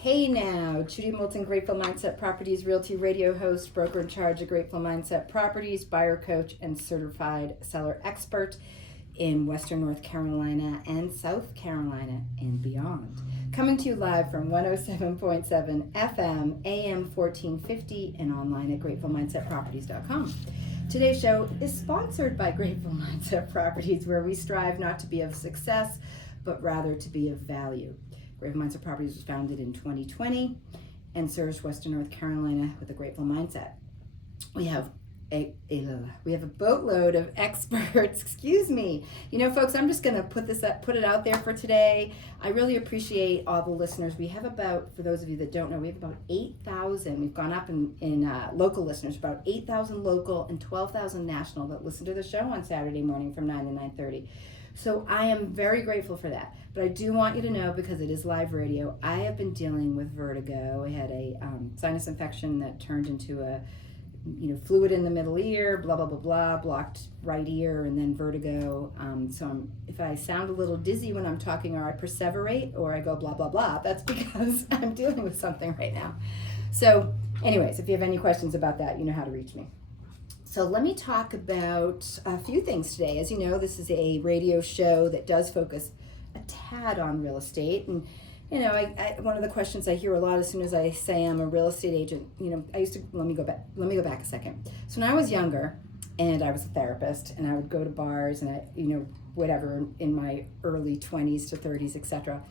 Hey now, Judy Moulton, Grateful Mindset Properties Realty Radio host, broker in charge of Grateful Mindset Properties, buyer coach, and certified seller expert in Western North Carolina and South Carolina and beyond. Coming to you live from 107.7 FM, AM 1450, and online at gratefulmindsetproperties.com. Today's show is sponsored by Grateful Mindset Properties, where we strive not to be of success, but rather to be of value. Grateful Mindset Properties was founded in 2020 and serves Western North Carolina with a grateful mindset. We have a boatload of experts. Excuse me. You know, folks, I'm just going to put it out there for today. I really appreciate all the listeners. We have about, for those of you that don't know, we have about 8,000. We've gone up in local listeners, about 8,000 local and 12,000 national that listen to the show on Saturday morning from 9 to 9:30. So I am very grateful for that. But I do want you to know, because it is live radio, I have been dealing with vertigo. I had a sinus infection that turned into a fluid in the middle ear, blah, blah, blah, blah, blocked right ear, and then vertigo. If I sound a little dizzy when I'm talking, or I perseverate, or I go blah, blah, blah, that's because I'm dealing with something right now. So anyways, if you have any questions about that, you know how to reach me. So let me talk about a few things today. As you know, this is a radio show that does focus a tad on real estate. And, you know, one of the questions I hear a lot as soon as I say I'm a real estate agent, let me go back a second. So when I was younger and I was a therapist and I would go to bars and whatever in my early 20s to 30s, etc.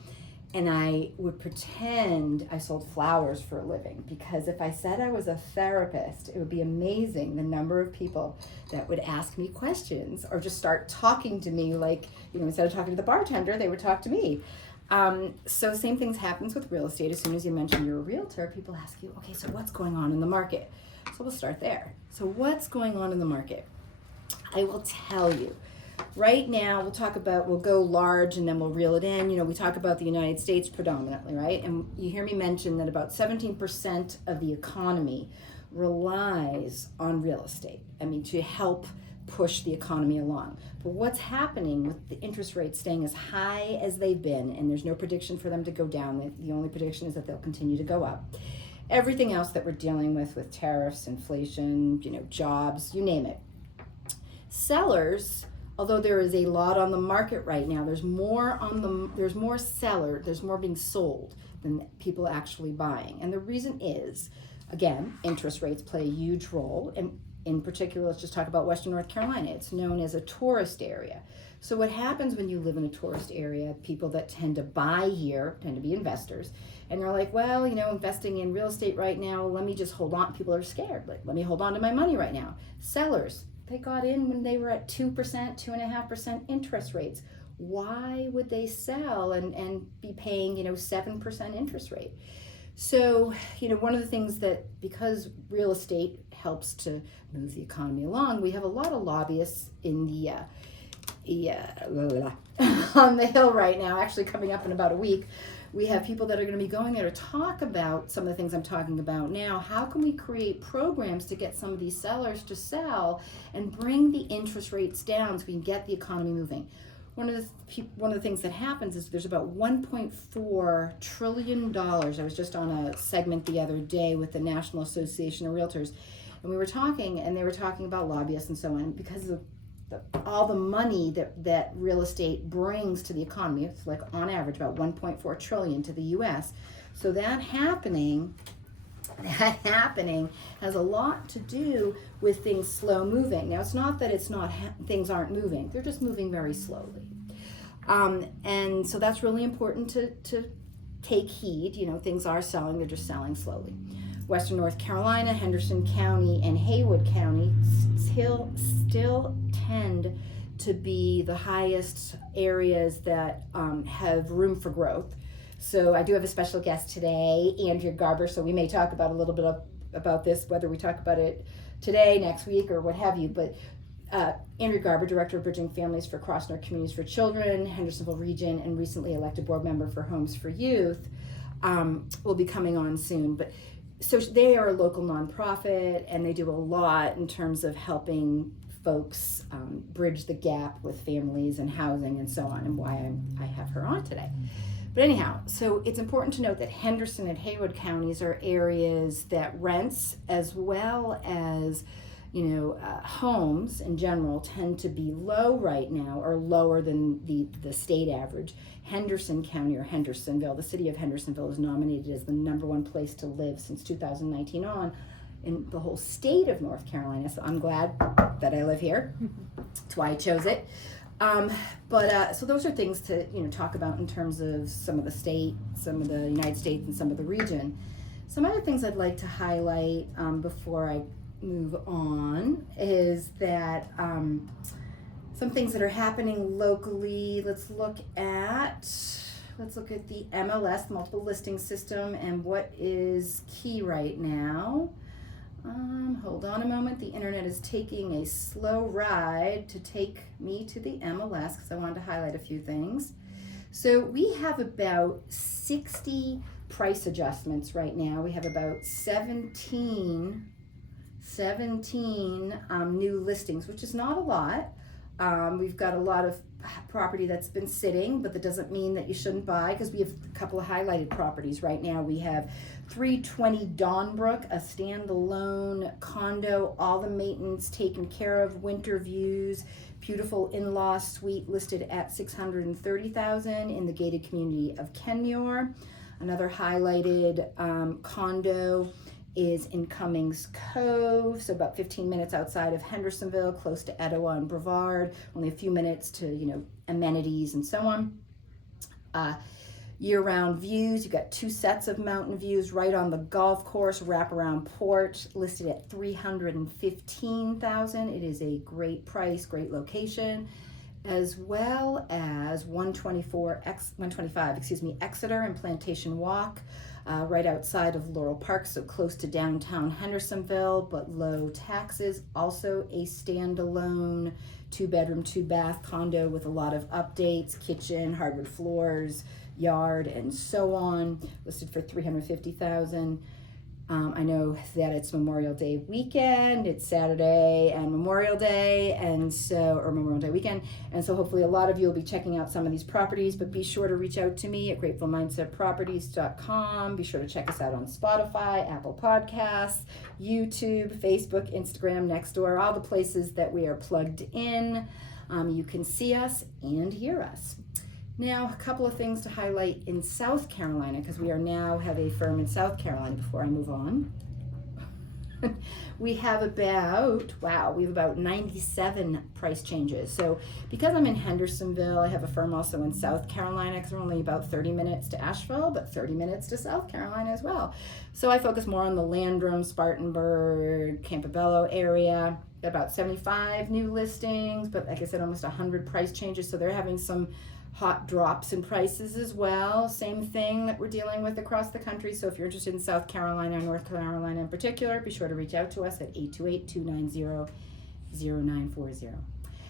And I would pretend I sold flowers for a living, because if I said I was a therapist, it would be amazing the number of people that would ask me questions or just start talking to me like, instead of talking to the bartender, they would talk to me. So same things happens with real estate. As soon as you mention you're a realtor, people ask you, okay, so what's going on in the market? So we'll start there. So what's going on in the market? I will tell you. Right now, we'll go large and then we'll reel it in. We talk about the United States predominantly, right? And you hear me mention that about 17% of the economy relies on real estate. To help push the economy along. But what's happening with the interest rates staying as high as they've been, and there's no prediction for them to go down, the only prediction is that they'll continue to go up. Everything else that we're dealing with tariffs, inflation, jobs, you name it. Sellers, although there is a lot on the market right now, there's more being sold than people actually buying. And the reason is, again, interest rates play a huge role. And in particular, let's just talk about Western North Carolina. It's known as a tourist area. So what happens when you live in a tourist area, people that tend to buy here tend to be investors. And they're like, well, investing in real estate right now, let me just hold on. People are scared. Like, let me hold on to my money right now. Sellers, they got in when they were at 2%, 2.5% interest rates. Why would they sell and be paying, 7% interest rate? So, one of the things that, because real estate helps to move the economy along, we have a lot of lobbyists in the on the Hill right now. Actually, coming up in about a week, we have people that are going to be going there to talk about some of the things I'm talking about now. How can we create programs to get some of these sellers to sell and bring the interest rates down so we can get the economy moving? One of the things that happens is there's about $1.4 trillion. I was just on a segment the other day with the National Association of Realtors, and we were talking, and they were talking about lobbyists and so on, because of all the money that real estate brings to the economy. It's like on average about 1.4 trillion to the U.S. So that happening has a lot to do with things slow moving. Now, it's not that things aren't moving. They're just moving very slowly. And so that's really important to take heed. Things are selling, they're just selling slowly. Western North Carolina, Henderson County, and Haywood County still tend to be the highest areas that have room for growth. So I do have a special guest today, Andrea Garber, so we may talk about a little bit about this, whether we talk about it today, next week, or what have you. But Andrea Garber, Director of Bridging Families for Cross North Communities for Children, Hendersonville Region, and recently elected board member for Homes for Youth, will be coming on soon. But so they are a local nonprofit, and they do a lot in terms of helping folks bridge the gap with families and housing and so on, and why I have her on today. But anyhow, so it's important to note that Henderson and Haywood counties are areas that rents as well as homes in general tend to be low right now, or lower than the state average. Henderson County, or Hendersonville, the city of Hendersonville, is nominated as the number 1 place to live since 2019 on in the whole state of North Carolina. So I'm glad that I live here. That's why I chose it. So those are things to talk about in terms of some of the state, some of the United States, and some of the region. Some other things I'd like to highlight before I move on is that some things that are happening locally. Let's look at the MLS, multiple listing system, and what is key right now. Hold on a moment. The internet is taking a slow ride to take me to the MLS because I wanted to highlight a few things. So we have about 60 price adjustments right now. We have about 17 new listings, which is not a lot. We've got a lot of property that's been sitting, but that doesn't mean that you shouldn't buy, because we have a couple of highlighted properties right now. We have 320 Dawnbrook, a standalone condo, all the maintenance taken care of, winter views, beautiful in-law suite listed at $630,000 in the gated community of Kenmure. Another highlighted condo is in Cummings Cove, so about 15 minutes outside of Hendersonville, close to Etowah and Brevard, only a few minutes to, amenities and so on. Year-round views, you've got 2 sets of mountain views right on the golf course, wraparound porch, listed at $315,000. It is a great price, great location, as well as 125 Exeter and Plantation Walk, right outside of Laurel Park, so close to downtown Hendersonville, but low taxes. Also a standalone 2-bedroom, 2-bath condo with a lot of updates, kitchen, hardwood floors, yard, and so on, listed for $350,000. I know that it's Memorial Day weekend, it's Saturday and Memorial Day, or Memorial Day weekend, and so hopefully a lot of you will be checking out some of these properties, but be sure to reach out to me at gratefulmindsetproperties.com. Be sure to check us out on Spotify, Apple Podcasts, YouTube, Facebook, Instagram, Nextdoor, all the places that we are plugged in. You can see us and hear us. Now, a couple of things to highlight in South Carolina, because we have a firm in South Carolina before I move on. We have about 97 price changes. So because I'm in Hendersonville, I have a firm also in South Carolina, because we're only about 30 minutes to Asheville, but 30 minutes to South Carolina as well. So I focus more on the Landrum, Spartanburg, Campobello area. About 75 new listings, but like I said, almost 100 price changes. So they're having some hot drops in prices as well. Same thing that we're dealing with across the country. So if you're interested in South Carolina or North Carolina in particular, be sure to reach out to us at 828-290-0940.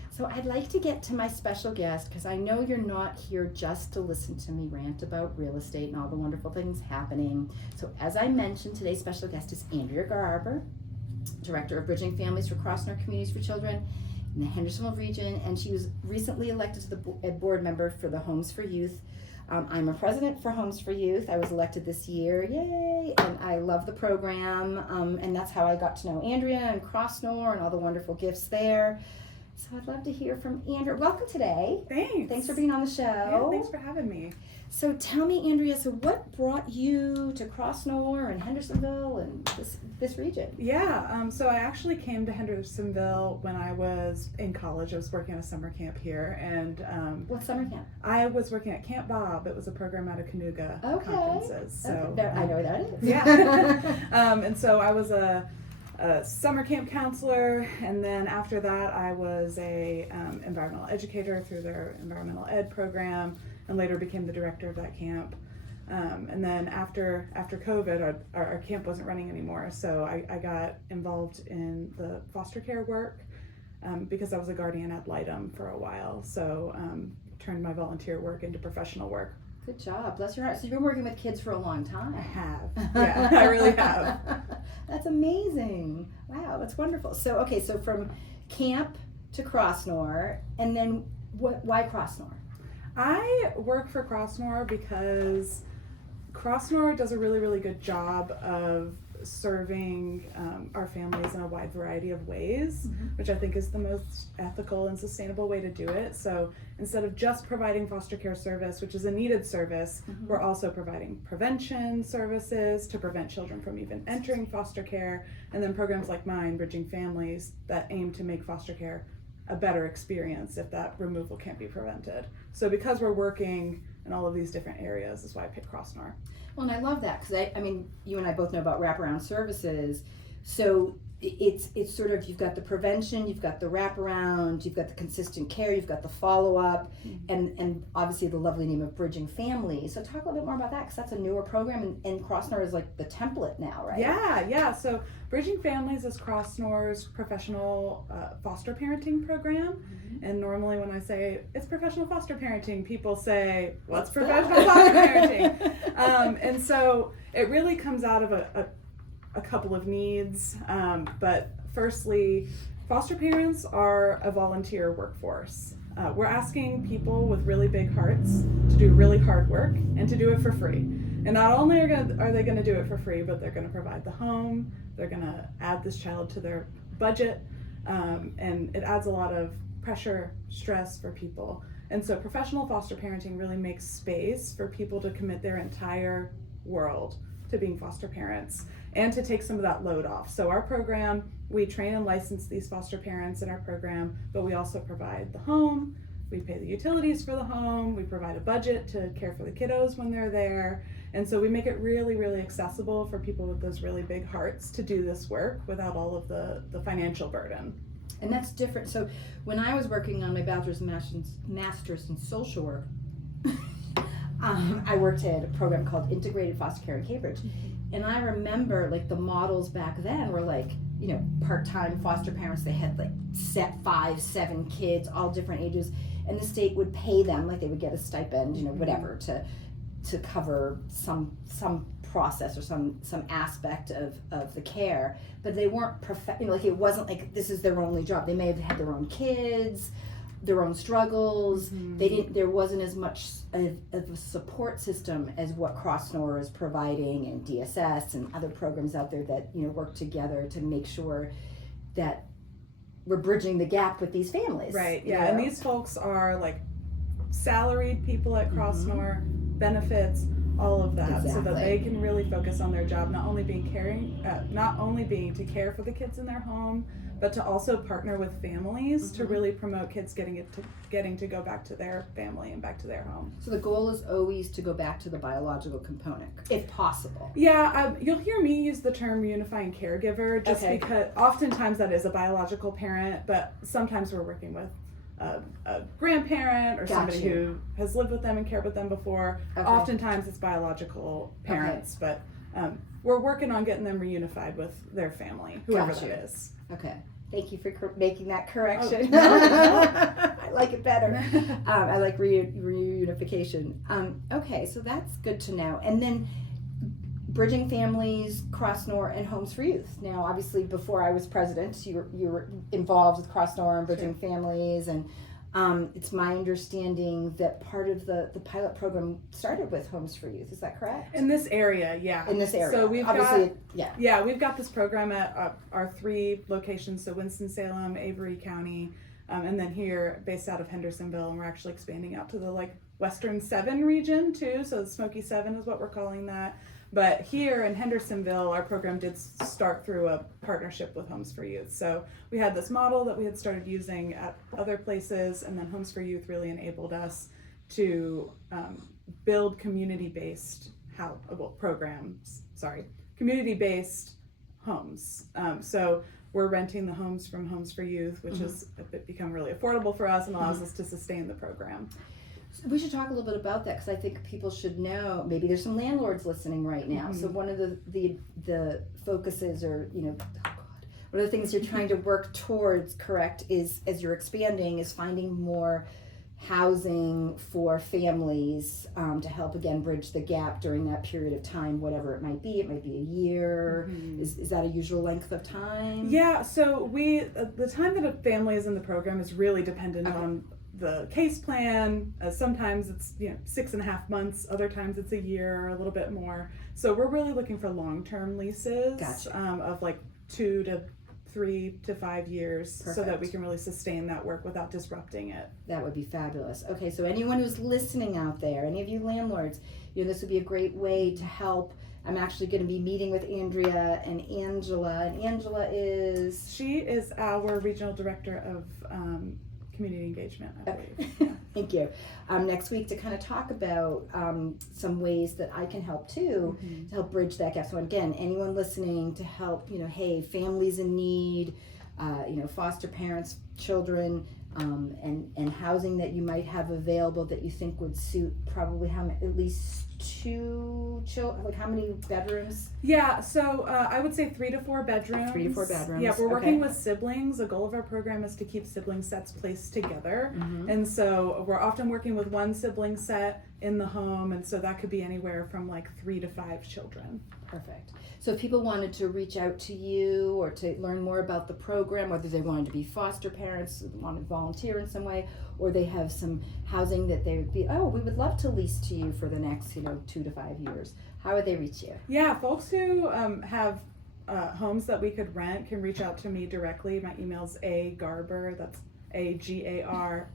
So I'd like to get to my special guest, because I know you're not here just to listen to me rant about real estate and all the wonderful things happening. So as I mentioned, today's special guest is Andrea Garber, Director of Bridging Families for Crossner Communities for Children in the Hendersonville region, and she was recently elected to the board member for the Homes for Youth. I'm a president for Homes for Youth. I was elected this year, yay! And I love the program, and that's how I got to know Andrea and Crossnor and all the wonderful gifts there. So I'd love to hear from Andrea. Welcome today. Thanks. Thanks for being on the show. Yeah, thanks for having me. So tell me, Andrea, so what brought you to Crossnor and Hendersonville and this region? Yeah, so I actually came to Hendersonville when I was in college. I was working at a summer camp here, and what summer camp? I was working at Camp Bob. It was a program out of Canoga Conferences. So I know where that is. Yeah. And so I was a summer camp counselor, and then after that I was a environmental educator through their environmental ed program, and later became the director of that camp. And then after COVID, our camp wasn't running anymore, so I got involved in the foster care work because I was a guardian ad litem for a while, so turned my volunteer work into professional work. Good job. Bless your heart. So you've been working with kids for a long time. I have. Yeah, I really have. That's amazing. Wow, that's wonderful. So, okay, so from camp to Crossnor, and then why Crossnor? I work for Crossnor because Crossnor does a really, really good job of serving our families in a wide variety of ways, which I think is the most ethical and sustainable way to do it. So instead of just providing foster care service, which is a needed service, we're also providing prevention services to prevent children from even entering foster care, and then programs like mine, Bridging Families, that aim to make foster care a better experience if that removal can't be prevented. So because we're working in all of these different areas is why I picked Crossnor. Well, and I love that because I mean, you and I both know about wraparound services. So it's sort of, you've got the prevention, you've got the wraparound, you've got the consistent care, you've got the follow-up, and obviously the lovely name of Bridging Families. So talk a little bit more about that, because that's a newer program, and Crossnor is like the template now, right? Yeah. So Bridging Families is Crossnor's professional foster parenting program. And normally when I say it's professional foster parenting, people say, what's professional foster parenting? And so it really comes out of a couple of needs, but firstly, foster parents are a volunteer workforce. We're asking people with really big hearts to do really hard work and to do it for free. And not only are they going to do it for free, but they're going to provide the home, they're going to add this child to their budget, and it adds a lot of pressure, stress for people. And so professional foster parenting really makes space for people to commit their entire world to being foster parents and to take some of that load off. So our program, we train and license these foster parents in our program, but we also provide the home, we pay the utilities for the home, we provide a budget to care for the kiddos when they're there. And so we make it really, really accessible for people with those really big hearts to do this work without all of the financial burden. And that's different. So when I was working on my bachelor's and master's in social work, I worked at a program called Integrated Foster Care in Cambridge. And I remember like the models back then were like, you know, part-time foster parents. They had like 5, 7 kids, all different ages, and the state would pay them, like they would get a stipend, you know, whatever, to cover some process or some aspect of the care. But they weren't like it wasn't like this is their only job. They may have had their own kids, their own struggles. There wasn't as much of a support system as what Crossnor is providing, and DSS and other programs out there that, you know, work together to make sure that we're bridging the gap with these families. Right, yeah, and these folks are like salaried people at Crossnor, benefits, all of that, so that they can really focus on their job, not only being to care for the kids in their home, but to also partner with families to really promote kids getting to go back to their family and back to their home. So the goal is always to go back to the biological component, if possible. Yeah, you'll hear me use the term unifying caregiver just because oftentimes that is a biological parent, but sometimes we're working with a grandparent or somebody who has lived with them and cared with them before. Oftentimes it's biological parents, but we're working on getting them reunified with their family, whoever that is. Okay. Thank you for making that correction. No. I like it better. I like reunification. Okay, so that's good to know. And then Bridging Families, Crossnor, and Homes for Youth. Now, obviously, before I was president, you were involved with Crossnor and Bridging Families, and it's my understanding that part of the pilot program started with Homes for Youth. Is that correct? In this area, yeah. In this area. So we've we've got this program at our 3 locations, so Winston-Salem, Avery County, and then here based out of Hendersonville, and we're actually expanding out to the Western 7 region too, so the Smoky 7 is what we're calling that. But here in Hendersonville, our program did start through a partnership with Homes for Youth. So we had this model that we had started using at other places, and then Homes for Youth really enabled us to build community-based community-based homes. So we're renting the homes from Homes for Youth, which has become really affordable for us and allows us to sustain the program. We should talk a little bit about that, because I think people should know. Maybe there's some landlords listening right now. So one of the focuses, or one of the things you're trying to work towards, correct, is as you're expanding, is finding more housing for families to help again bridge the gap during that period of time, whatever it might be. It might be a year. Is that a usual length of time? Yeah. So the time that a family is in the program is really dependent on the case plan. Sometimes it's 6.5 months, other times it's a year or a little bit more. So we're really looking for long-term leases. Gotcha. Of like 2 to 3 to 5 years. Perfect. So that we can really sustain that work without disrupting it. That would be fabulous. Okay, so anyone who's listening out there, any of you landlords, this would be a great way to help. I'm actually going to be meeting with Andrea and Angela, and Angela is... She is our regional director of community engagement, I believe. Okay. Yeah. Thank you. Next week to kind of talk about some ways that I can help too, to help bridge that gap. So again, anyone listening to help, hey, families in need, foster parents, children, and housing that you might have available that you think would suit probably at least 2 children, like how many bedrooms? Yeah, so I would say 3 to 4 bedrooms. 3 to 4 bedrooms. Yeah, we're working with siblings. The goal of our program is to keep sibling sets placed together. And so we're often working with one sibling set in the home, and so that could be anywhere from like 3 to 5 children. Perfect. So if people wanted to reach out to you or to learn more about the program, whether they wanted to be foster parents, want to volunteer in some way, or they have some housing that they would be, we would love to lease to you for the next 2 to 5 years, how would they reach you? Yeah, folks who have homes that we could rent can reach out to me directly. My email's Garber, that's AGARBER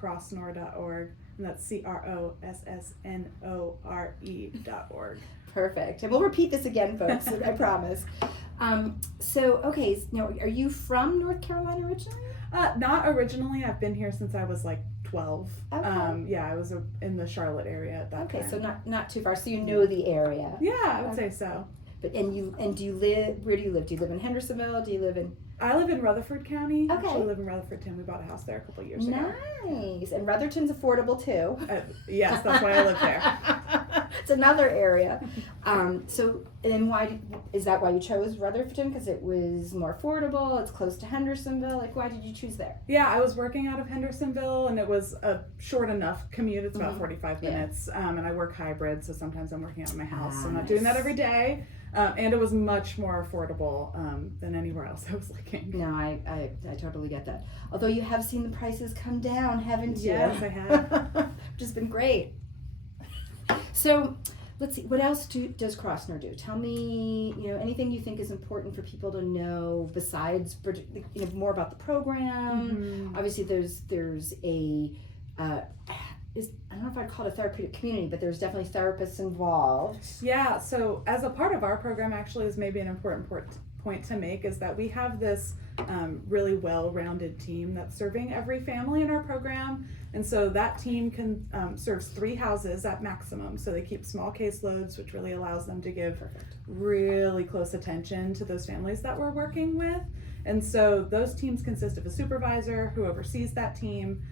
@crossnor.org, and that's CROSSNORE.org. Perfect. And we'll repeat this again, folks, I promise. Okay, now are you from North Carolina originally? Not originally. I've been here since I was like 12. Okay. I was in the Charlotte area at that time. Okay, so not too far. So you know the area. Yeah, I would say so. But do you live? Where do you live? Do you live in Hendersonville? Do you live in? I live in Rutherford County. Okay. I live in Rutherford, Tim. We bought a house there a couple years ago. Nice. And Rutherton's affordable too. Yes, that's why I live there. It's another area. So, and is that why you chose Rutherford? Because it was more affordable. It's close to Hendersonville. Like, why did you choose there? Yeah, I was working out of Hendersonville, and it was a short enough commute. It's about 45 minutes, and I work hybrid, so sometimes I'm working out of my house. So I'm not doing that every day. And it was much more affordable than anywhere else I was looking. No, I totally get that. Although you have seen the prices come down, haven't you? Yes, I have. Which has been great. So, let's see. What else does Crossnor do? Tell me, anything you think is important for people to know besides, more about the program. Obviously, there's a. I don't know if I'd call it a therapeutic community, but there's definitely therapists involved. Yeah, so as a part of our program, actually, is maybe an important point to make is that we have this really well-rounded team that's serving every family in our program. And so that team serves 3 houses at maximum. So they keep small caseloads, which really allows them to give really close attention to those families that we're working with. And so those teams consist of a supervisor who oversees that team,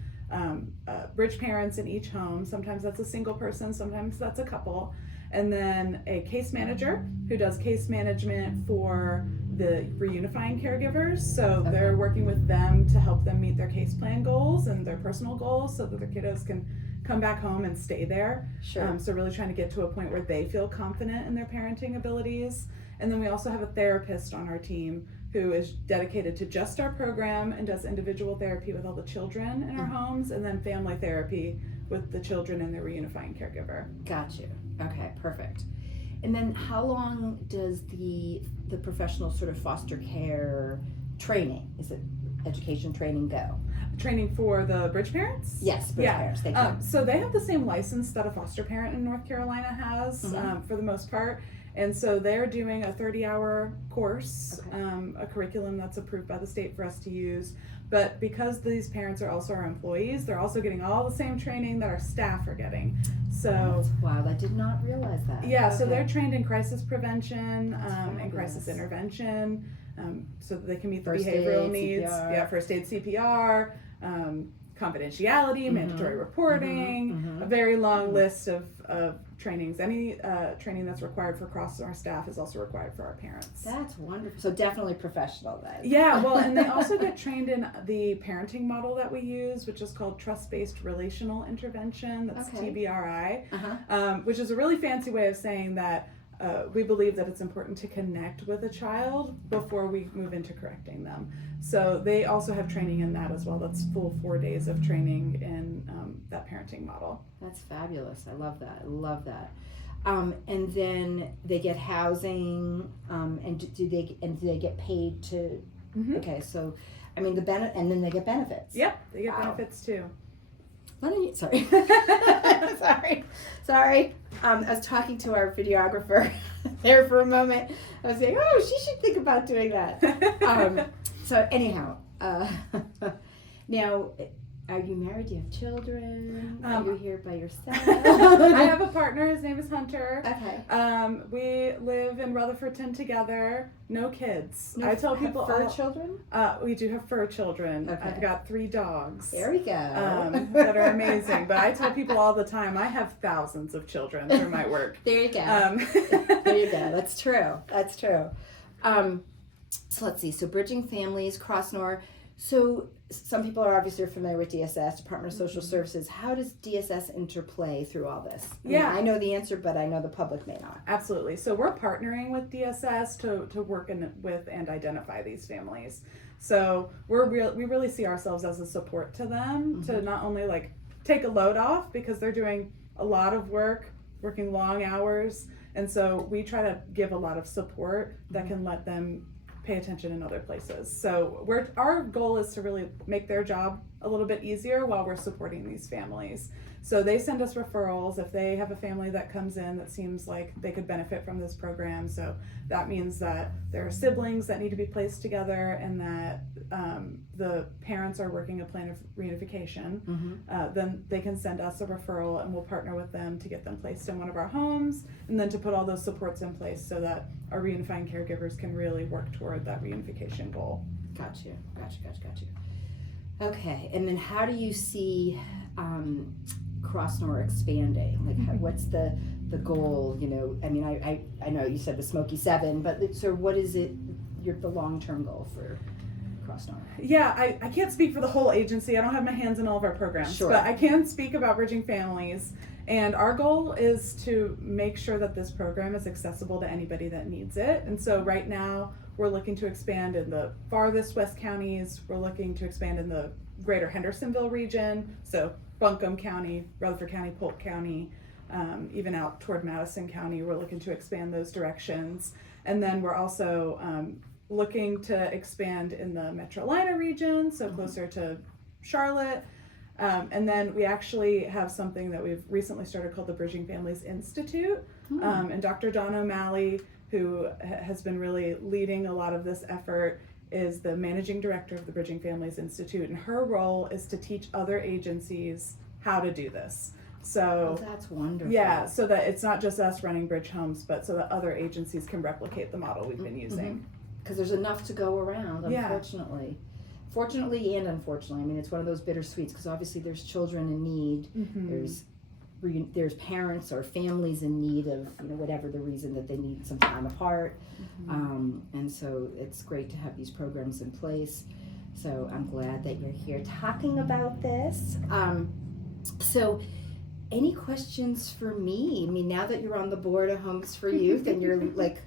bridge parents in each home. Sometimes that's a single person, sometimes that's a couple. And then a case manager who does case management for the reunifying caregivers. So they're working with them to help them meet their case plan goals and their personal goals so that their kiddos can come back home and stay there. Sure. So really trying to get to a point where they feel confident in their parenting abilities. And then we also have a therapist on our team who is dedicated to just our program and does individual therapy with all the children in our homes, and then family therapy with the children and their reunifying caregiver. Got you. Okay, perfect. And then how long does the professional sort of foster care training, is it education training, go? Training for the bridge parents? Yes, bridge parents, thank you. So they have the same license that a foster parent in North Carolina has, for the most part. And so they're doing a 30-hour course, a curriculum that's approved by the state for us to use. But because these parents are also our employees, they're also getting all the same training that our staff are getting. So wow, I did not realize that. Yeah, so they're trained in crisis prevention and crisis intervention, so that they can meet the behavioral needs. CPR. Yeah, first aid, CPR, confidentiality, mandatory reporting, a very long list of trainings. Any training that's required for Crossnor staff is also required for our parents. That's wonderful. So definitely professional then. Yeah, well, and they also get trained in the parenting model that we use, which is called trust-based relational intervention. That's TBRI, which is a really fancy way of saying that we believe that it's important to connect with a child before we move into correcting them. So they also have training in that as well. That's full 4 days of training in that parenting model. That's fabulous. I love that. I love that. And then they get housing, and do they get paid to? Mm-hmm. Okay, so I mean and then they get benefits. Yep, they get benefits too. Sorry. Sorry. I was talking to our videographer there for a moment. I was saying, oh, she should think about doing that. So anyhow, now, are you married? Do you have children? Are you here by yourself? I have a partner. His name is Hunter. Okay. We live in Rutherfordton together. No kids. No, I tell people fur children? We do have fur children. Okay. I've got 3 dogs. There we go. That are amazing. But I tell people all the time, I have thousands of children through my work. There you go. There you go. That's true. That's true. So let's see. So bridging families, Crossnor. So some people are obviously familiar with DSS, Department of Social Services. How does DSS interplay through all this? I mean, I know the answer, but I know the public may not. Absolutely. So we're partnering with DSS to work with and identify these families. So we really see ourselves as a support to them, to not only like take a load off, because they're doing a lot of work, working long hours. And so we try to give a lot of support that can let them pay attention in other places. So our goal is to really make their job a little bit easier while we're supporting these families. So they send us referrals if they have a family that comes in that seems like they could benefit from this program. So that means that there are siblings that need to be placed together, and that the parents are working a plan of reunification. Then they can send us a referral, and we'll partner with them to get them placed in one of our homes, and then to put all those supports in place so that our reunifying caregivers can really work toward that reunification goal. Gotcha. Okay, and then how do you see Crossnor expanding? Like, what's the goal? You know, I mean, I know you said the Smoky 7, but so what is it? The long-term goal for Crossnor? Yeah, I can't speak for the whole agency. I don't have my hands in all of our programs, sure, but I can speak about bridging families. And our goal is to make sure that this program is accessible to anybody that needs it. And so right now, we're looking to expand in the farthest west counties. We're looking to expand in the greater Hendersonville region, so Buncombe County, Rutherford County, Polk County, even out toward Madison County. We're looking to expand those directions. And then we're also looking to expand in the Metrolina region, so closer to Charlotte. And then we actually have something that we've recently started called the Bridging Families Institute. And Dr. Dawn O'Malley, who has been really leading a lot of this effort, is the managing director of the Bridging Families Institute. And her role is to teach other agencies how to do this. So that's wonderful. Yeah, so that it's not just us running bridge homes, but so that other agencies can replicate the model we've been using. Because there's enough to go around, unfortunately. Fortunately and unfortunately. I mean, it's one of those bittersweets, because obviously there's children in need. There's parents or families in need of, whatever the reason that they need some time apart. And so it's great to have these programs in place. So I'm glad that you're here talking about this. So any questions for me? I mean, now that you're on the board of Homes for Youth and you're like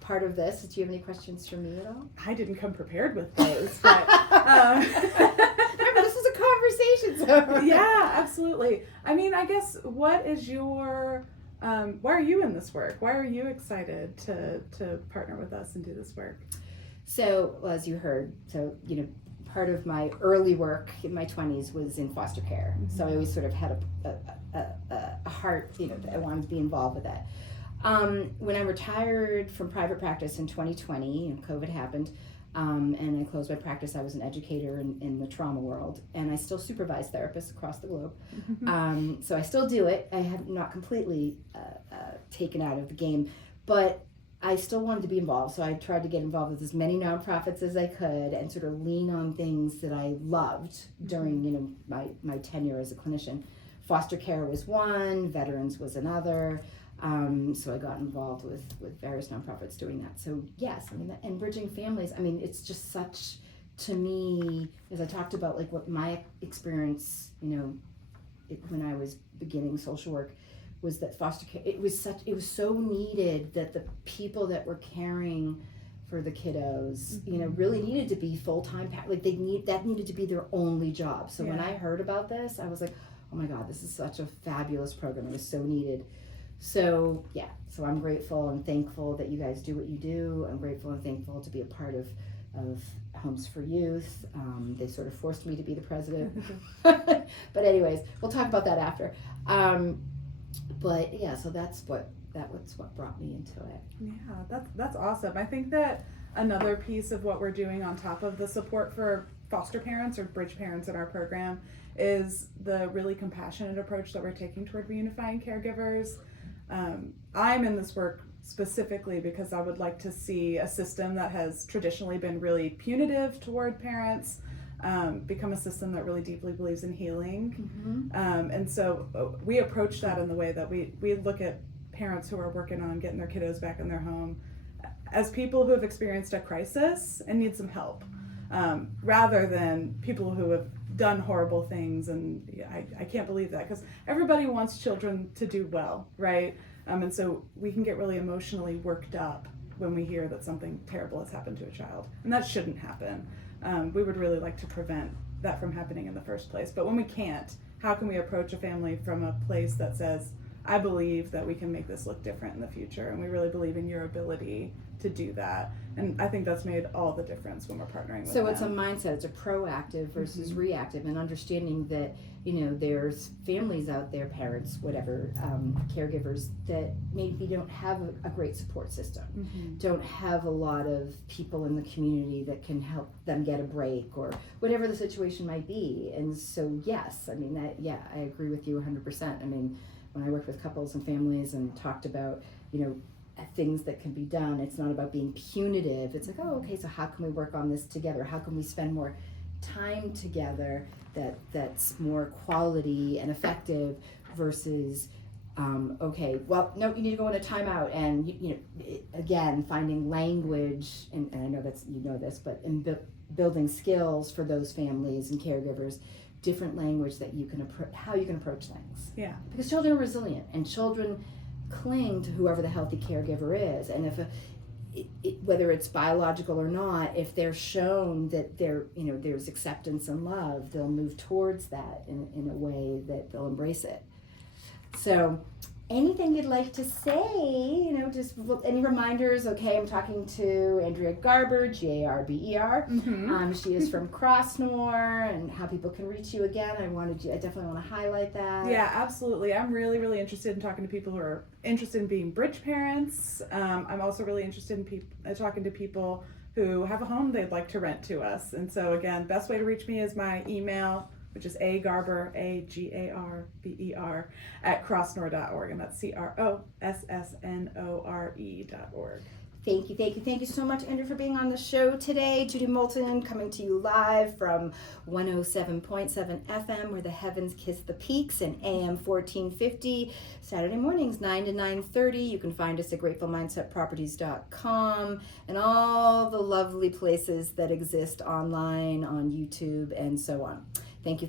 part of this, do you have any questions for me at all? I didn't come prepared with those, but remember, this is a conversation. So. Yeah, absolutely. I mean, I guess, what is your why are you in this work? Why are you excited to partner with us and do this work? So, well, as you heard, part of my early work in my 20s was in foster care. So I always sort of had a heart, that I wanted to be involved with that. When I retired from private practice in 2020, COVID happened, and I closed my practice. I was an educator in the trauma world, and I still supervise therapists across the globe. So I still do it. I have not completely taken out of the game, but I still wanted to be involved. So I tried to get involved with as many nonprofits as I could and sort of lean on things that I loved during, my tenure as a clinician. Foster care was one, veterans was another. So I got involved with various nonprofits doing that. So yes, and bridging families, it's just such, to me, as I talked about, like what my experience, when I was beginning social work, was that foster care, it was so needed that the people that were caring for the kiddos, you know, really needed to be full-time, like that needed to be their only job. So when I heard about this, I was like, oh my God, this is such a fabulous program. It was so needed. So yeah, so I'm grateful and thankful that you guys do what you do. I'm grateful and thankful to be a part of Homes for Youth. They sort of forced me to be the president. But anyways, we'll talk about that after. But yeah, so that's what brought me into it. Yeah, that's awesome. I think that another piece of what we're doing on top of the support for foster parents or bridge parents in our program is the really compassionate approach that we're taking toward reunifying caregivers. I'm in this work specifically because I would like to see a system that has traditionally been really punitive toward parents become a system that really deeply believes in healing. And so we approach that in the way that we look at parents who are working on getting their kiddos back in their home as people who have experienced a crisis and need some help, rather than people who have done horrible things. And I can't believe that, because everybody wants children to do well, right? And so we can get really emotionally worked up when we hear that something terrible has happened to a child, and that shouldn't happen. We would really like to prevent that from happening in the first place. But when we can't, how can we approach a family from a place that says, I believe that we can make this look different in the future, and we really believe in your ability to do that. And I think that's made all the difference when we're partnering with them. So it's a mindset, it's a proactive versus reactive, and understanding that, you know, there's families out there, parents, whatever, caregivers that maybe don't have a great support system, don't have a lot of people in the community that can help them get a break or whatever the situation might be. And so yes, I mean, I agree with you 100%. I mean, when I worked with couples and families and talked about, you know, things that can be done, it's not about being punitive. It's like, oh, okay, so how can we work on this together? How can we spend more time together that's more quality and effective versus, okay, well, no, you need to go in a timeout. And, you know, again, finding language, and I know that's, you know this, but in building skills for those families and caregivers, different language that you can how you can approach things. Yeah. Because children are resilient, and children cling to whoever the healthy caregiver is. And if whether it's biological or not, if they're shown that there's acceptance and love, they'll move towards that in a way that they'll embrace it. So anything you'd like to say, you know, just any reminders? Okay, I'm talking to Andrea Garber, Garber. She is from Crossnor, and how people can reach you again. I definitely want to highlight that. Yeah, absolutely. I'm really, really interested in talking to people who are interested in being bridge parents. I'm also really interested in talking to people who have a home they'd like to rent to us. And so again, best way to reach me is my email, which is agarber, AGARBER, @crossnor.org, and that's CROSSNORE.org. Thank you so much, Andrew, for being on the show today. Judy Moulton coming to you live from 107.7 FM, where the heavens kiss the peaks, and AM 1450, Saturday mornings, 9 to 9:30. You can find us at gratefulmindsetproperties.com and all the lovely places that exist online on YouTube and so on. Thank you.